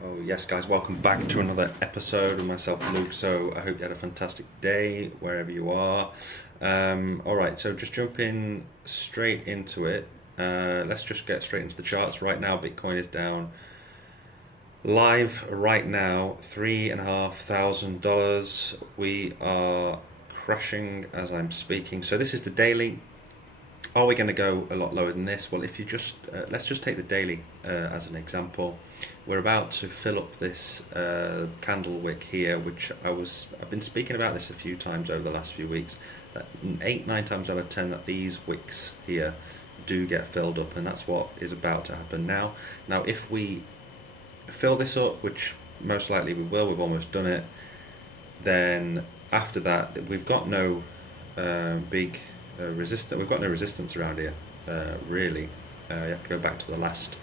Oh yes, guys, welcome back to another episode with myself, Luke. So I hope you had a fantastic day wherever you are. All right, so just jumping straight into it. Let's just get straight into the charts. Right now, Bitcoin is down live right now, $3,500. We are crashing as I'm speaking. So this is the daily. Are we going to go a lot lower than this? Well, if you just let's just take the daily as an example. We're about to fill up this candle wick here, which I've been speaking about this a few times over the last few weeks. That 8-9 times out of 10 that these wicks here do get filled up, and that's what is about to happen now. Now, if we fill this up, which most likely we will, we've almost done it, then after that we've got no big resistance. We've got no resistance around here, really. You have to go back to the last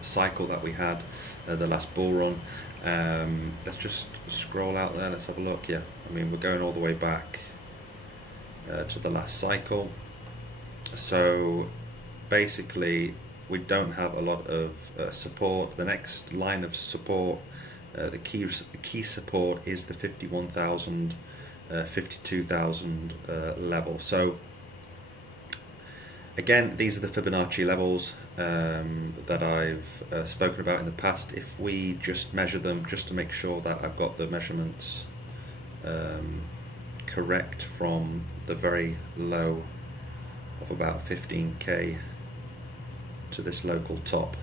cycle that we had, the last bull run. Let's just scroll out there. Let's have a look. Yeah, I mean, we're going all the way back to the last cycle. So basically, we don't have a lot of support. The next line of support, the key support, is the 51,000. 52,000 level. So again, these are the Fibonacci levels that I've spoken about in the past. If we just measure them, just to make sure that I've got the measurements correct, from the very low of about 15k to this local top.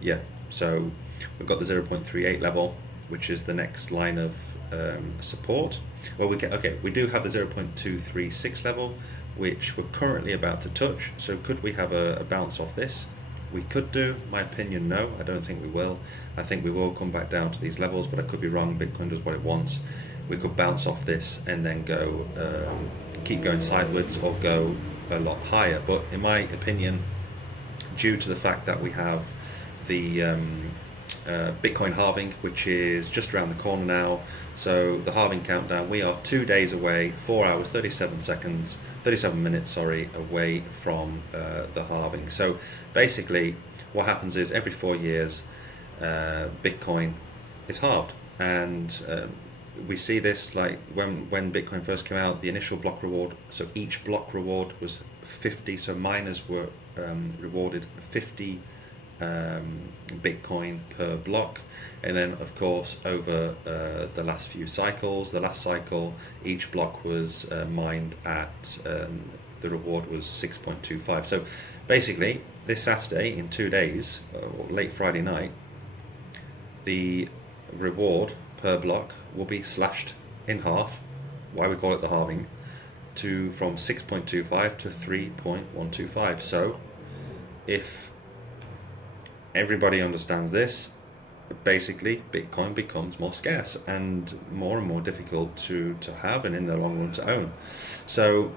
Yeah, so we've got the 0.38 level, which is the next line of support. Well, we do have the 0.236 level, which we're currently about to touch. So could we have a bounce off this? We could do. My opinion, no, I don't think we will. I think we will come back down to these levels, but I could be wrong. Bitcoin does what it wants. We could bounce off this and then go keep going sideways or go a lot higher. But in my opinion, due to the fact that we have the Bitcoin halving, which is just around the corner now. So the halving countdown, we are 2 days away, 4 hours, 37 minutes, sorry, away from the halving. So basically what happens is every 4 years, Bitcoin is halved. And we see this like when Bitcoin first came out, the initial block reward, so each block reward was 50, so miners were rewarded 50 Bitcoin per block. And then of course over the last few cycles, the last cycle, each block was mined at the reward was 6.25. so basically this Saturday, in 2 days, or late Friday night, the reward per block will be slashed in half, why we call it the halving, from 6.25 to 3.125. so if everybody understands this, basically Bitcoin becomes more scarce and more difficult to have, and in the long run to own. So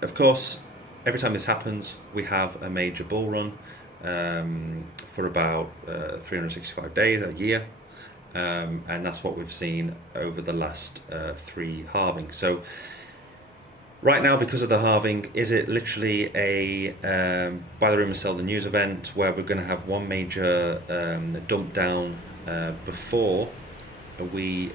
of course every time this happens, we have a major bull run for about 365 days, a year, and that's what we've seen over the last 3 halvings. So right now, because of the halving, is it literally a buy the rumor, sell the news event, where we're going to have one major dump down before we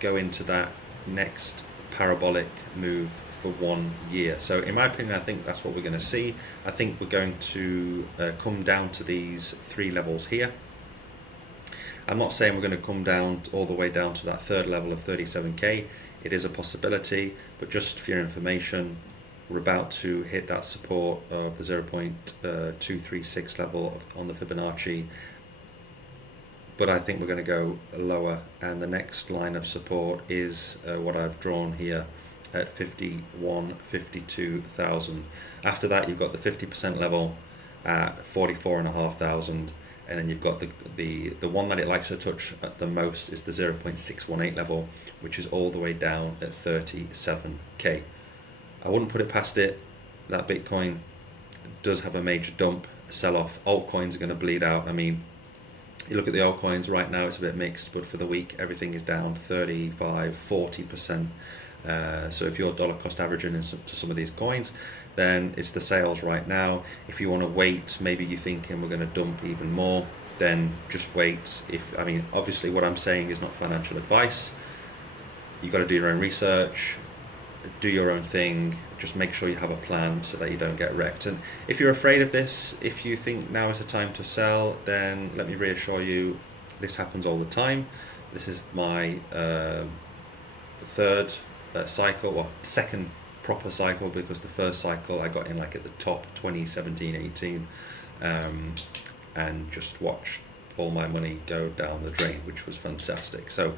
go into that next parabolic move for 1 year? So in my opinion, I think that's what we're going to see. I think we're going to come down to these 3 levels here. I'm not saying we're going to come down all the way down to that third level of 37k. It is a possibility, but just for your information, we're about to hit that support of the 0.236 level on the Fibonacci, but I think we're going to go lower, and the next line of support is what I've drawn here at 52,000. After that, you've got the 50% level at 44,500. And then you've got the one that it likes to touch at the most is the 0.618 level, which is all the way down at 37k. I wouldn't put it past it that Bitcoin does have a major dump, sell-off. Altcoins are going to bleed out. I mean, you look at the altcoins right now, it's a bit mixed, but for the week everything is down 35-40%. So if you're dollar cost averaging into some of these coins, then it's the sales right now. If you want to wait, maybe you're thinking we're going to dump even more, then just wait. I mean, obviously what I'm saying is not financial advice. You've got to do your own research, do your own thing, just make sure you have a plan so that you don't get wrecked. And if you're afraid of this, if you think now is the time to sell, then let me reassure you, this happens all the time. This is my third cycle, or second proper cycle, because the first cycle I got in like at the top 2017-18, and just watched all my money go down the drain, which was fantastic. So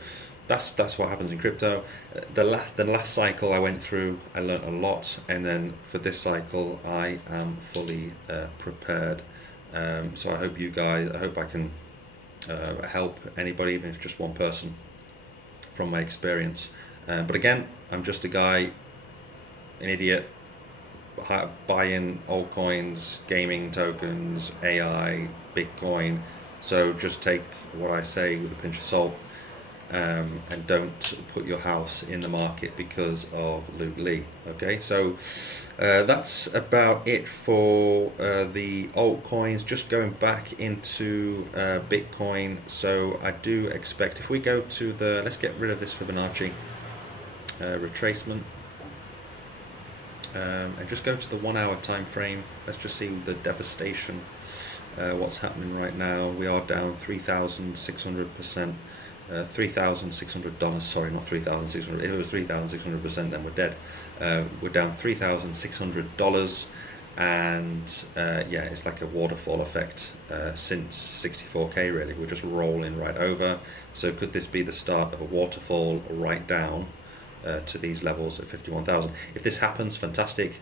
that's what happens in crypto. The last cycle I went through, I learned a lot, and then for this cycle I am fully prepared. So I hope I can help anybody, even if just one person, from my experience. But again, I'm just a guy, an idiot, buying altcoins, gaming tokens, AI, Bitcoin. So just take what I say with a pinch of salt, and don't put your house in the market because of Luke Lee. Okay, so that's about it for the altcoins. Just going back into Bitcoin. So I do expect, if we go to let's get rid of this Fibonacci retracement, and just go to the 1 hour time frame. Let's just see the devastation, what's happening right now. We are down 3,600%, $3,600, sorry, not 3,600, if it was 3,600% then we're dead. We're down $3,600, and yeah, it's like a waterfall effect since 64k really. We're just rolling right over. So could this be the start of a waterfall right down to these levels at 51,000? If this happens, fantastic.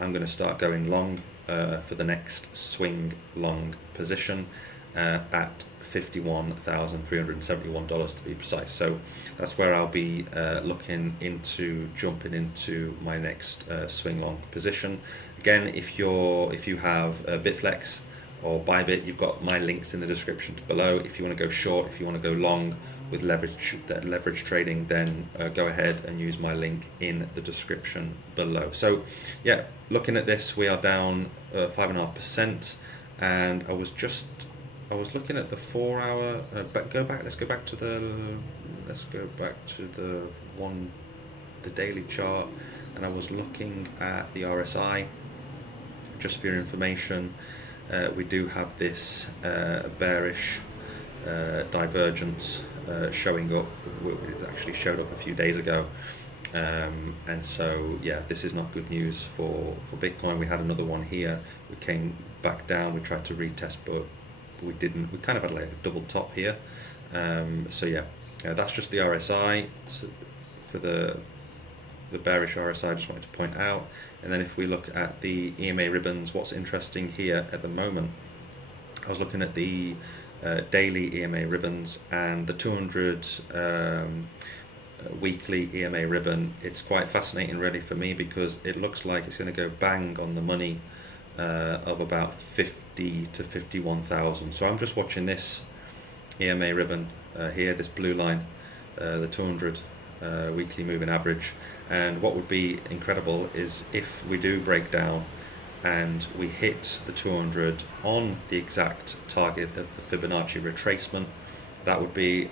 I'm going to start going long for the next swing long position at $51,371 to be precise. So that's where I'll be looking into jumping into my next swing long position. Again, if you have Bitflex or Bybit, you've got my links in the description below. If you want to go short, if you want to go long with leverage trading, then go ahead and use my link in the description below. So yeah, looking at this, we are down 5.5%, and I was looking at the 4 hour. Let's go back to the daily chart, and I was looking at the RSI. Just for your information, we do have this bearish divergence showing up. It actually showed up a few days ago, and so yeah, this is not good news for Bitcoin. We had another one here. We came back down. We tried to retest, but we didn't. We kind of had like a double top here. So yeah, that's just the RSI. So for the bearish RSI, I just wanted to point out. And then if we look at the EMA ribbons, what's interesting here at the moment, I was looking at the daily EMA ribbons and the 200 weekly EMA ribbon. It's quite fascinating really for me, because it looks like it's going to go bang on the money of about 50 to 51,000. So I'm just watching this EMA ribbon here, this blue line, the 200 weekly moving average. And what would be incredible is if we do break down and we hit the 200 on the exact target of the Fibonacci retracement, that would be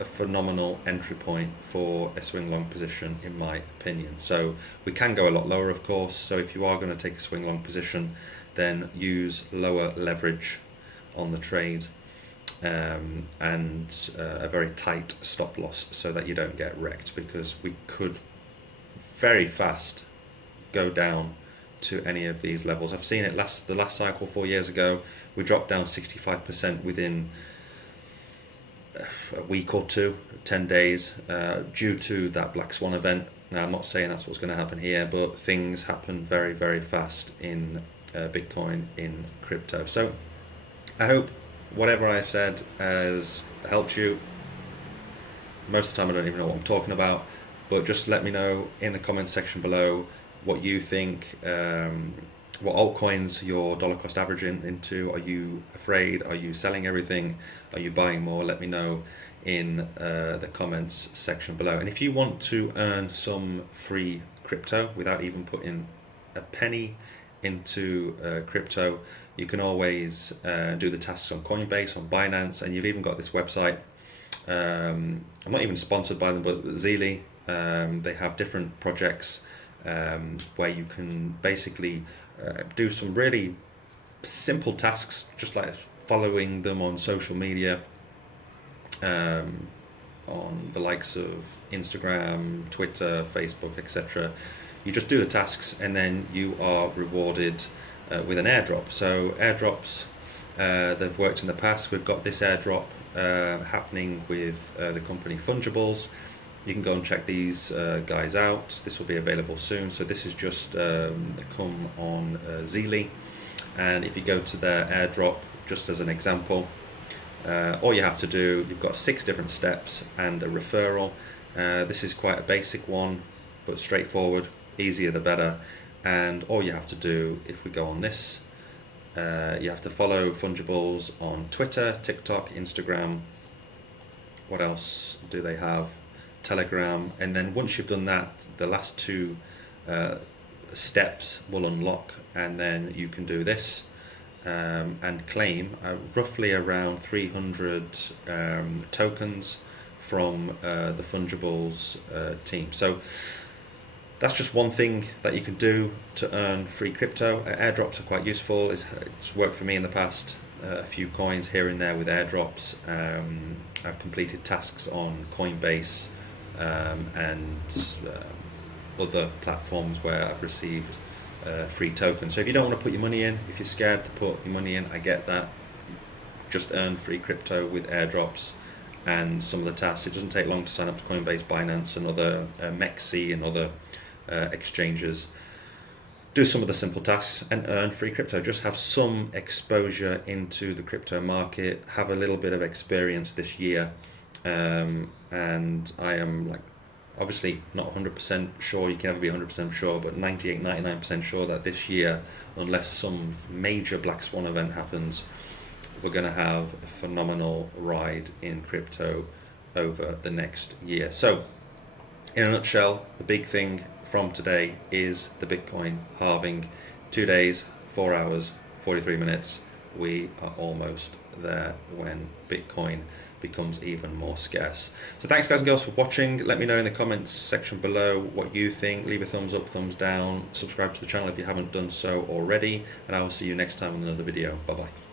a phenomenal entry point for a swing long position, in my opinion. So we can go a lot lower, of course. So if you are going to take a swing long position, then use lower leverage on the trade, and a very tight stop loss so that you don't get wrecked, because we could very fast go down to any of these levels. I've seen it the last cycle 4 years ago. We dropped down 65% within a week or two, 10 days, due to that Black Swan event. Now, I'm not saying that's what's going to happen here, but things happen very, very fast in Bitcoin, in crypto. So I hope whatever I've said has helped you. Most of the time I don't even know what I'm talking about, but just let me know in the comments section below what you think, what altcoins your dollar cost averaging into. Are you afraid? Are you selling everything? Are you buying more? Let me know in the comments section below. And if you want to earn some free crypto without even putting a penny into crypto, you can always do the tasks on Coinbase, on Binance, and you've even got this website. I'm not even sponsored by them, but Zeely, they have different projects where you can basically do some really simple tasks, just like following them on social media, on the likes of Instagram, Twitter, Facebook, etc. You just do the tasks and then you are rewarded with an airdrop. So airdrops, they've worked in the past. We've got this airdrop happening with the company Fungibles. You can go and check these guys out. This will be available soon. So this is just come on Zeely, and if you go to their airdrop, just as an example, all you have to do, you've got 6 different steps and a referral. This is quite a basic one, but straightforward, easier the better. And all you have to do, if we go on this, you have to follow Fungibles on Twitter, TikTok, Instagram. What else do they have? Telegram. And then once you've done that, the last 2 steps will unlock, and then you can do this and claim roughly around 300 tokens from the Fungibles team. So that's just one thing that you can do to earn free crypto. Airdrops are quite useful. It's worked for me in the past. A few coins here and there with airdrops. I've completed tasks on Coinbase and other platforms where I've received free tokens. So if you don't want to put your money in, if you're scared to put your money in, I get that. Just earn free crypto with airdrops and some of the tasks. It doesn't take long to sign up to Coinbase, Binance, and other Mexi and other exchanges. Do some of the simple tasks and earn free crypto. Just have some exposure into the crypto market. Have a little bit of experience this year, and I am obviously not 100% sure. You can never be 100% sure, but 98-99% sure that this year, unless some major black swan event happens, we're going to have a phenomenal ride in crypto over the next year. So in a nutshell, the big thing from today is the Bitcoin halving. 2 days, 4 hours, 43 minutes. We are almost there when Bitcoin becomes even more scarce. So thanks guys and girls for watching. Let me know in the comments section below what you think. Leave a thumbs up, thumbs down, subscribe to the channel if you haven't done so already, and I will see you next time in another video. Bye bye.